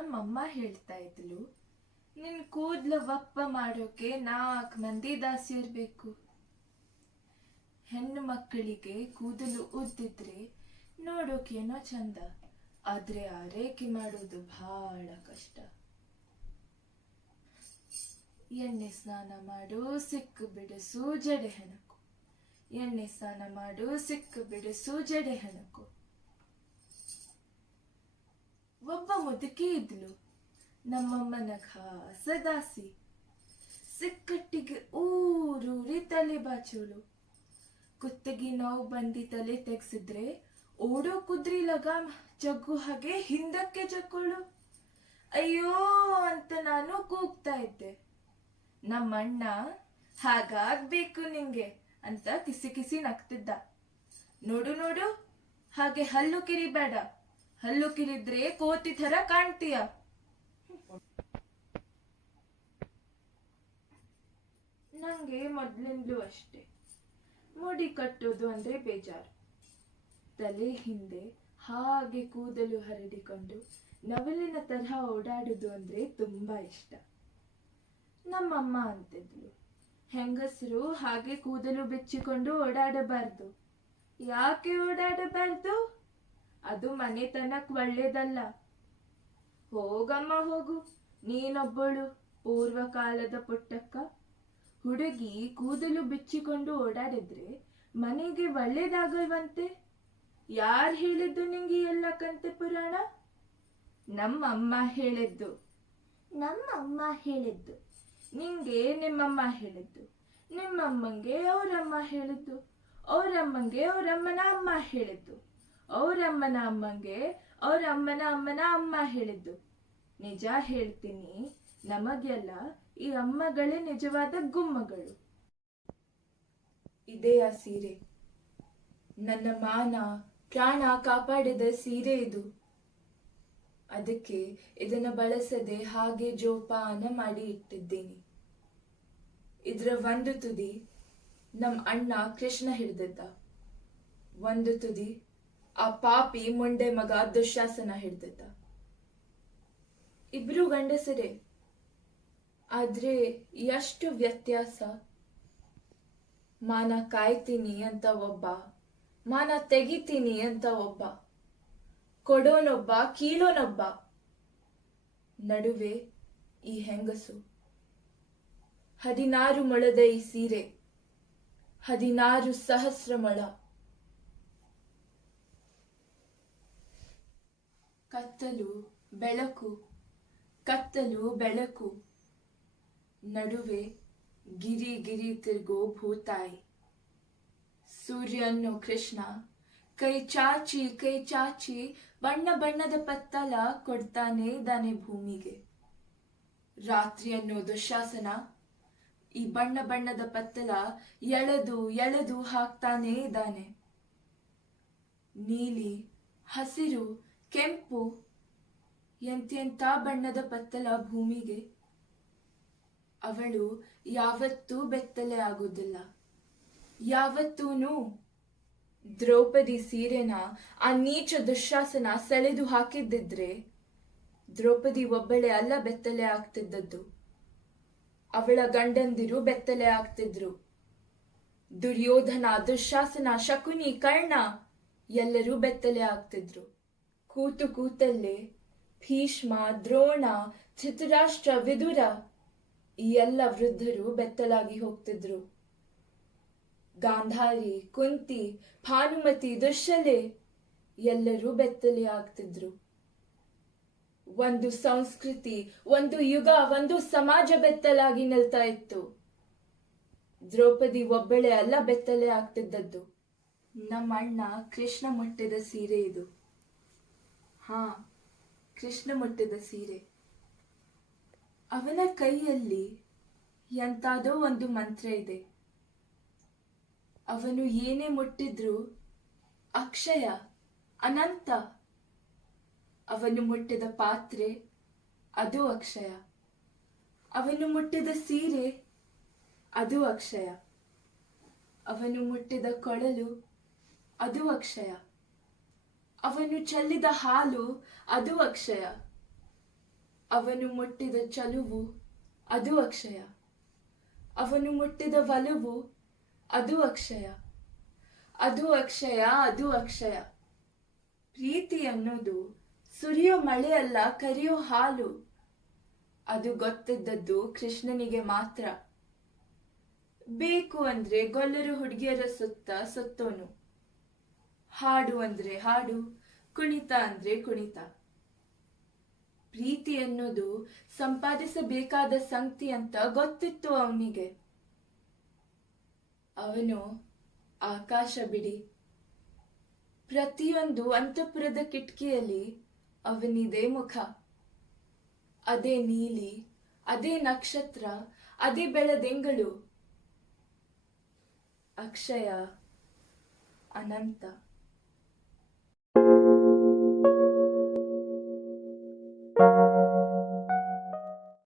ನಮ್ಮಮ್ಮ ಹೇಳ್ತಾ ಇದ್ಲು, ನಿನ್ ಕೂದ್ಲು ವಪ್ಪ ಮಾಡೋಕೆ 4 ಮಂದಿ ದಾಸಿಯರ್ಬೇಕು. ಹೆಣ್ಣು ಮಕ್ಕಳಿಗೆ ಕೂದಲು ಉದ್ದಿದ್ರೆ ನೋಡೋಕೇನೋ ಚಂದ, ಆದ್ರೆ ಆರೈಕೆ ಮಾಡೋದು ಬಹಳ ಕಷ್ಟ. ಎಣ್ಣೆ ಸ್ನಾನ ಮಾಡು, ಸಿಕ್ಕು ಬಿಡಿಸು, ಜಡೆ ಹೆಣಕು. ಎಣ್ಣೆ ಸ್ನಾನ ಮಾಡು, ಸಿಕ್ಕು ಬಿಡಿಸು, ಜಡೆ ಹೆಣಕು. ಒಬ್ಬ ಮುದುಕಿ ಇದ್ಲು, ನಮ್ಮಮ್ಮನ ಖಾಸ ದಾಸಿ. ಸಿಕ್ಕಟ್ಟಿಗೆ ಊರೂರಿ ತಲೆ ಬಾಚೋಳು. ಕುತ್ತಗಿ ನೋವು ಬಂದಿ ತಲೆ ತೆಗ್ಸಿದ್ರೆ ಓಡೋ ಕುದ್ರಿ ಲಗಾಮ್ ಜಗ್ಗು ಹಾಗೆ ಹಿಂದಕ್ಕೆ ಜಕ್ಕೋಳು. ಅಯ್ಯೋ ಅಂತ ನಾನು ಕೂಗ್ತಾ ಇದ್ದೆ. ನಮ್ಮಣ್ಣ ಹಾಗಾಗ್ಬೇಕು ನಿಂಗೆ ಅಂತ ಕಿಸಿ ಕಿಸಿ ನಗ್ತಿದ್ದ. ನೋಡು ನೋಡು, ಹಾಗೆ ಹಲ್ಲು ಕಿರಿಬೇಡ, ಹಲ್ಲು ಕಿರಿದ್ರೆ ಕೋತಿ ಥರ ಕಾಣ್ತೀಯ. ನಂಗೆ ಮೊದ್ಲಿಂದಲೂ ಅಷ್ಟೆ, ಮುಡಿ ಕಟ್ಟೋದು ಅಂದ್ರೆ ಬೇಜಾರು. ತಲೆ ಹಿಂದೆ ಹಾಗೆ ಕೂದಲು ಹರಡಿಕೊಂಡು ನವಲಿನ ತರಹ ಓಡಾಡುದು ಅಂದ್ರೆ ತುಂಬಾ ಇಷ್ಟ. ನಮ್ಮಮ್ಮ ಅಂತಿದ್ಲು, ಹೆಂಗಸರು ಹಾಗೆ ಕೂದಲು ಬಿಚ್ಚಿಕೊಂಡು ಓಡಾಡಬಾರ್ದು. ಯಾಕೆ ಓಡಾಡಬಾರ್ದು? ಅದು ಮನೆತನಕ್ ಒಳ್ಳೇದಲ್ಲ. ಹೋಗಮ್ಮ ಹೋಗು, ನೀನೊಬ್ಬಳು ಪೂರ್ವಕಾಲದ ಪುಟ್ಟಕ್ಕ. ಹುಡುಗಿ ಕೂದಲು ಬಿಚ್ಚಿಕೊಂಡು ಓಡಾಡಿದ್ರೆ ಮನೆಗೆ ಒಳ್ಳೇದಾಗಲ್ವಂತೆ. ಯಾರ್ ಹೇಳಿದ್ದು ನಿಂಗೆ ಎಲ್ಲ ಕಂತೆ ಪುರಾಣ? ನಮ್ಮಮ್ಮ ಹೇಳಿದ್ದು. ನಮ್ಮಮ್ಮ ಹೇಳಿದ್ದು ನಿಂಗೆ ನಿಮ್ಮಮ್ಮ ಹೇಳಿದ್ದು, ನಿಮ್ಮಮ್ಮಂಗೆ ಅವರಮ್ಮ ಹೇಳಿದ್ದು, ಅವರಮ್ಮಂಗೆ ಅವರಮ್ಮನ ಅಮ್ಮ ಹೇಳಿದ್ದು, ಅವರಮ್ಮನ ಅಮ್ಮಂಗೆ ಅವರಮ್ಮನ ಅಮ್ಮನ ಅಮ್ಮ ಹೇಳಿದ್ದು. ನಿಜ ಹೇಳ್ತೀನಿ, ನಮಗೆಲ್ಲ ಈ ಅಮ್ಮಗಳೇ ನಿಜವಾದ ಗುಮ್ಮಗಳು. ಇದೇ ಆ ಸೀರೆ, ನನ್ನ ಮಾನ ಪ್ರಾಣ ಕಾಪಾಡಿದ ಸೀರೆ ಇದು. ಅದಕ್ಕೆ ಇದನ್ನ ಬಳಸದೆ ಹಾಗೆ ಜೋಪಾನ ಮಾಡಿ ಇಟ್ಟಿದ್ದೀನಿ. ಇದ್ರ ಒಂದು ತುದಿ ನಮ್ ಅಣ್ಣ ಕೃಷ್ಣ ಹಿಡ್ದಿದ್ದ, ಒಂದು ತುದಿ ಆ ಪಾಪಿ ಮುಂಡೆ ಮಗ ದುಶ್ಯಾಸನ ಹಿಡ್ದಿದ್ದ. ಇಬ್ರು ಗಂಡಸರೇ, ಆದ್ರೆ ಎಷ್ಟು ವ್ಯತ್ಯಾಸ. ಮಾನ ಕಾಯ್ತೀನಿ ಅಂತ ಒಬ್ಬ, ಮಾನ ತೆಗಿತೀನಿ ಅಂತ ಒಬ್ಬ, ಕೊಡೋನೊಬ್ಬ ಕೀಳೋನೊಬ್ಬ, ನಡುವೆ ಈ ಹೆಂಗಸು. 16 ಮೊಳದ ಈ ಸೀರೆ 16 ಸಹಸ್ರ ಮೊಳ. ಕತ್ತಲು ಬೆಳಕು, ಕತ್ತಲು ಬೆಳಕು, ನಡುವೆ ಗಿರಿ ಗಿರಿ ತಿರ್ಗೋ ಭೂತಾಯಿ. ಸೂರ್ಯನು ಕೃಷ್ಣ ಕೈ ಚಾಚಿ ಬಣ್ಣ ಬಣ್ಣದ ಪತ್ತಲ ಕೊಡ್ತಾನೆ ಇದ್ದಾನೆ ಭೂಮಿಗೆ. ರಾತ್ರಿ ಅನ್ನೋ ದುಶ್ಯಾಸನ ಈ ಬಣ್ಣ ಬಣ್ಣದ ಪತ್ತಲ ಎಳೆದು ಎಳೆದು ಹಾಕ್ತಾನೆ ಇದ್ದಾನೆ. ನೀಲಿ, ಹಸಿರು, ಕೆಂಪು, ಎಂತೆಂಥ ಬಣ್ಣದ ಪತ್ತಲ ಭೂಮಿಗೆ. ಅವಳು ಯಾವತ್ತೂ ಬೆತ್ತಲೆ ಆಗುವುದಿಲ್ಲ, ಯಾವತ್ತೂನು. ದ್ರೌಪದಿ ಸೀರೆನ ಆ ನೀಚ ದುಶ್ಯಾಸನ ಸೆಳೆದು ಹಾಕಿದ್ದಿದ್ರೆ ದ್ರೌಪದಿ ಒಬ್ಬಳೆ ಅಲ್ಲ ಬೆತ್ತಲೆ ಆಗ್ತಿದ್ದದ್ದು, ಅವಳ ಗಂಡಂದಿರು ಬೆತ್ತಲೆ ಆಗ್ತಿದ್ರು. ದುರ್ಯೋಧನ, ದುಶ್ಯಾಸನ, ಶಕುನಿ, ಕರ್ಣ ಎಲ್ಲರೂ ಬೆತ್ತಲೆ ಆಗ್ತಿದ್ರು. ಕೂತು ಕೂತಲ್ಲೇ ಭೀಷ್ಮ, ದ್ರೋಣ, ಧೃತರಾಷ್ಟ್ರ, ವಿದುರ ಈ ಎಲ್ಲ ವೃದ್ಧರು ಬೆತ್ತಲಾಗಿ ಹೋಗ್ತಿದ್ರು. ಗಾಂಧಾರಿ, ಕುಂತಿ, ಭಾನುಮತಿ, ದುಶ್ಶಲೆ ಎಲ್ಲರೂ ಬೆತ್ತಲೆ ಆಗ್ತಿದ್ರು. ಒಂದು ಸಂಸ್ಕೃತಿ, ಒಂದು ಯುಗ, ಒಂದು ಸಮಾಜ ಬೆತ್ತಲಾಗಿ ನಿಲ್ತಾ ಇತ್ತು. ದ್ರೌಪದಿ ಒಬ್ಬಳೆ ಅಲ್ಲ ಬೆತ್ತಲೆ ಆಗ್ತಿದ್ದದ್ದು. ನಮ್ಮ ಅಣ್ಣ ಕೃಷ್ಣ ಮುಟ್ಟಿದ ಸೀರೆ ಇದು. ಹಾ, ಕೃಷ್ಣ ಮುಟ್ಟಿದ ಸೀರೆ. ಅವನ ಕೈಯಲ್ಲಿ ಎಂತಾದೋ ಒಂದು ಮಂತ್ರ ಇದೆ. ಅವನು ಏನೇ ಮುಟ್ಟಿದ್ರು ಅಕ್ಷಯ, ಅನಂತ. ಅವನು ಮುಟ್ಟಿದ ಪಾತ್ರೆ ಅದು ಅಕ್ಷಯ, ಅವನು ಮುಟ್ಟಿದ ಸೀರೆ ಅದು ಅಕ್ಷಯ, ಅವನು ಮುಟ್ಟಿದ ಕೊಳಲು ಅದು ಅಕ್ಷಯ, ಅವನು ಚೆಲ್ಲಿದ ಹಾಲು ಅದು ಅಕ್ಷಯ. ಅವನು ಮುಟ್ಟಿದ ಚಲುವು ಅದು ಅಕ್ಷಯ, ಅವನು ಮುಟ್ಟಿದ ಒಲವು ಅದು ಅಕ್ಷಯ, ಅದು ಅಕ್ಷಯ, ಅದು ಅಕ್ಷಯ. ಪ್ರೀತಿ ಅನ್ನೋದು ಸುರಿಯೋ ಮಳೆಯಲ್ಲ, ಕರಿಯೋ ಹಾಲು. ಅದು ಗೊತ್ತಿದ್ದದ್ದು ಕೃಷ್ಣನಿಗೆ ಮಾತ್ರ. ಬೇಕು ಅಂದ್ರೆ ಗೊಲ್ಲರು ಹುಡುಗಿಯರ ಸುತ್ತ ಸುತ್ತೋನು, ಹಾಡು ಅಂದ್ರೆ ಹಾಡು, ಕುಣಿತ ಅಂದ್ರೆ ಕುಣಿತ. ಪ್ರೀತಿ ಅನ್ನೋದು ಸಂಪಾದಿಸಬೇಕಾದ ಸಂಗತಿ ಅಂತ ಗೊತ್ತಿತ್ತು ಅವನಿಗೆ. ಅವನು ಆಕಾಶ ಬಿಡಿ, ಪ್ರತಿಯೊಂದು ಅಂತಃಪುರದ ಕಿಟಕಿಯಲ್ಲಿ ಅವನಿದೇ ಮುಖ. ಅದೇ ನೀಲಿ, ಅದೇ ನಕ್ಷತ್ರ, ಅದೇ ಬೆಳದಿಂಗಳು. ಅಕ್ಷಯ, ಅನಂತ.